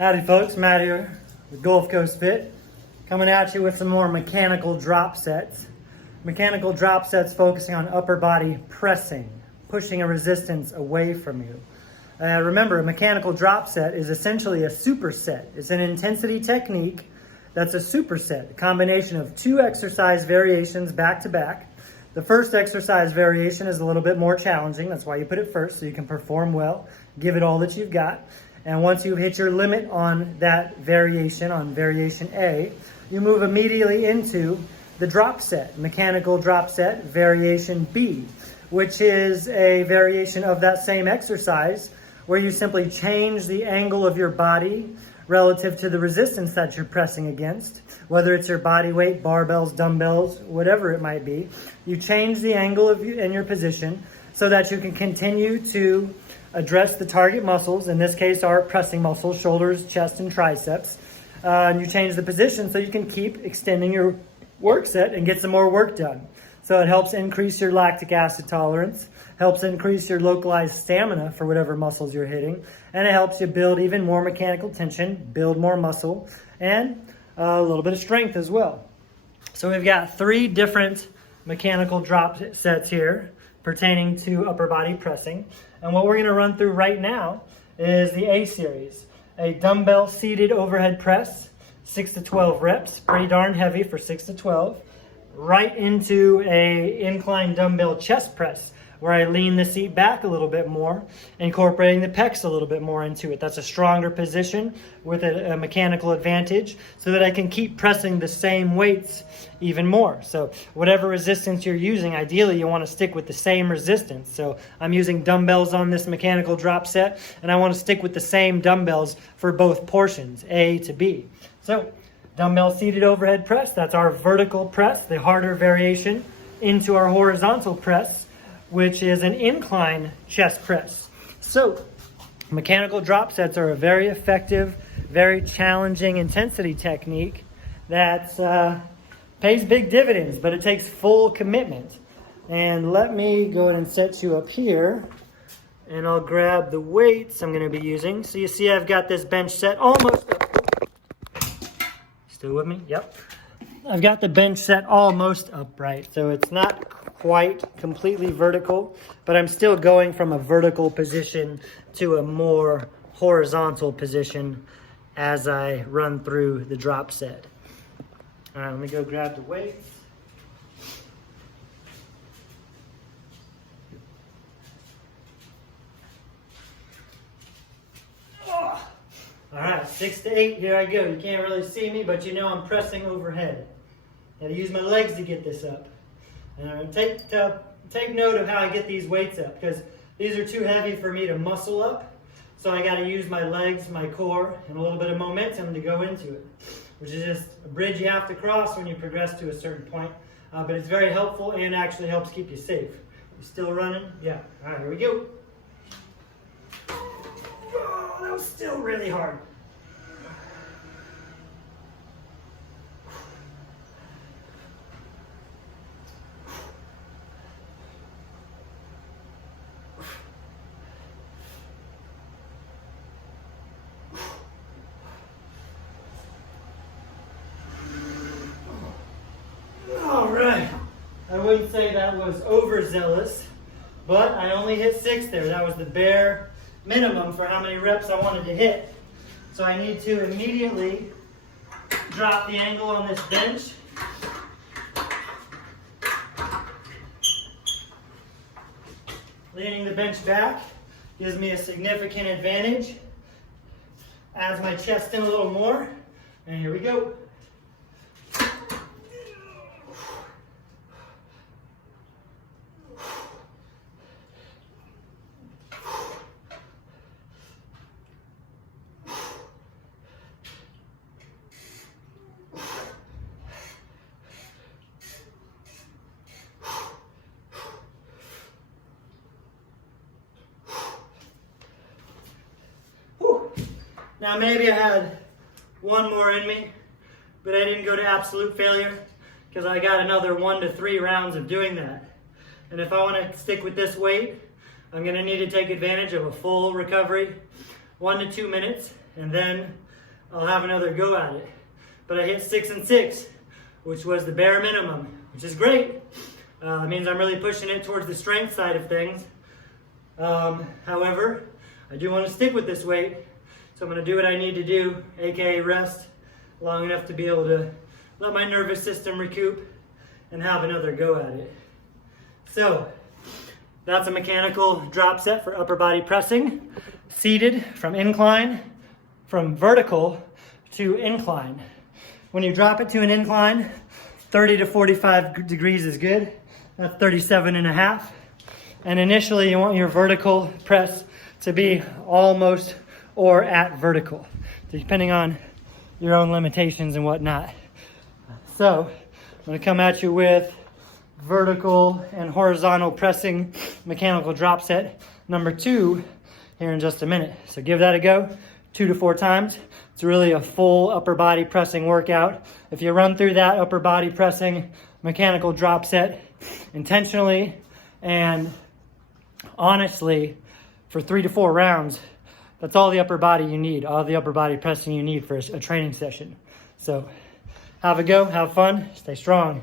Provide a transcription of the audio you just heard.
Howdy folks, Matt here with Gulf Coast Fit, coming at you with some more mechanical drop sets. Mechanical drop sets focusing on upper body pressing, pushing a resistance away from you. Remember, a mechanical drop set is essentially a superset. It's an intensity technique that's a superset, a combination of two exercise variations back to back. The first exercise variation is a little bit more challenging. That's why you put it first, so you can perform well, give it all that you've got. And once you've hit your limit on that variation, on variation A, you move immediately into the drop set, mechanical drop set, variation B, which is a variation of that same exercise where you simply change the angle of your body relative to the resistance that you're pressing against, whether it's your body weight, barbells, dumbbells, whatever it might be. You change the angle of you and your position so that you can continue to address the target muscles, in this case our pressing muscles, shoulders, chest, and triceps. And you change the position so you can keep extending your work set and get some more work done. So it helps increase your lactic acid tolerance, helps increase your localized stamina for whatever muscles you're hitting, and it helps you build even more mechanical tension, build more muscle, and a little bit of strength as well. So we've got 3 different mechanical drop sets here pertaining to upper body pressing. And what we're going to run through right now is the A series, a dumbbell seated overhead press, 6 to 12 reps, pretty darn heavy for 6 to 12, right into a incline dumbbell chest press, where I lean the seat back a little bit more, incorporating the pecs a little bit more into it. That's a stronger position with a mechanical advantage so that I can keep pressing the same weights even more. So whatever resistance you're using, ideally you want to stick with the same resistance. So I'm using dumbbells on this mechanical drop set, and I want to stick with the same dumbbells for both portions, A to B. So dumbbell seated overhead press, that's our vertical press, the harder variation, into our horizontal press, which is an incline chest press. So mechanical drop sets are a very effective, very challenging intensity technique that pays big dividends, but it takes full commitment. And let me go ahead and set you up here, and I'll grab the weights I'm going to be using. So you see I've got this bench set almost up. Still with me? Yep. I've got the bench set almost upright, so it's not quite completely vertical, but I'm still going from a vertical position to a more horizontal position as I run through the drop set. All right, let me go grab the weights. All right, 6 to 8, here I go. You can't really see me, but you know I'm pressing overhead. Gotta use my legs to get this up. And I'm gonna take note of how I get these weights up, because these are too heavy for me to muscle up. So I gotta use my legs, my core, and a little bit of momentum to go into it, which is just a bridge you have to cross when you progress to a certain point. But it's very helpful and actually helps keep you safe. You still running? Yeah. All right, here we go. Oh, that was still really hard. All right. I wouldn't say that was overzealous, but I only hit 6 there. That was the bare minimum for how many reps I wanted to hit. So I need to immediately drop the angle on this bench. Leaning the bench back gives me a significant advantage. Adds my chest in a little more. And here we go. Now maybe I had one more in me, but I didn't go to absolute failure because I got another 1 to 3 rounds of doing that. And if I want to stick with this weight, I'm going to need to take advantage of a full recovery, 1 to 2 minutes. and then I'll have another go at it. But I hit 6 and 6, which was the bare minimum, which is great. It means I'm really pushing it towards the strength side of things. However, I do want to stick with this weight, so I'm going to do what I need to do, aka rest long enough to be able to let my nervous system recoup and have another go at it. So that's a mechanical drop set for upper body pressing, seated from vertical to incline. When you drop it to an incline, 30 to 45 degrees is good. That's 37.5. And initially you want your vertical press to be almost or at vertical, depending on your own limitations and whatnot. So I'm gonna come at you with vertical and horizontal pressing mechanical drop set number 2 here in just a minute. So give that a go 2 to 4 times. It's really a full upper body pressing workout. If you run through that upper body pressing mechanical drop set intentionally and honestly for 3 to 4 rounds, that's all the upper body you need, all the upper body pressing you need for a training session. So have a go, have fun, stay strong.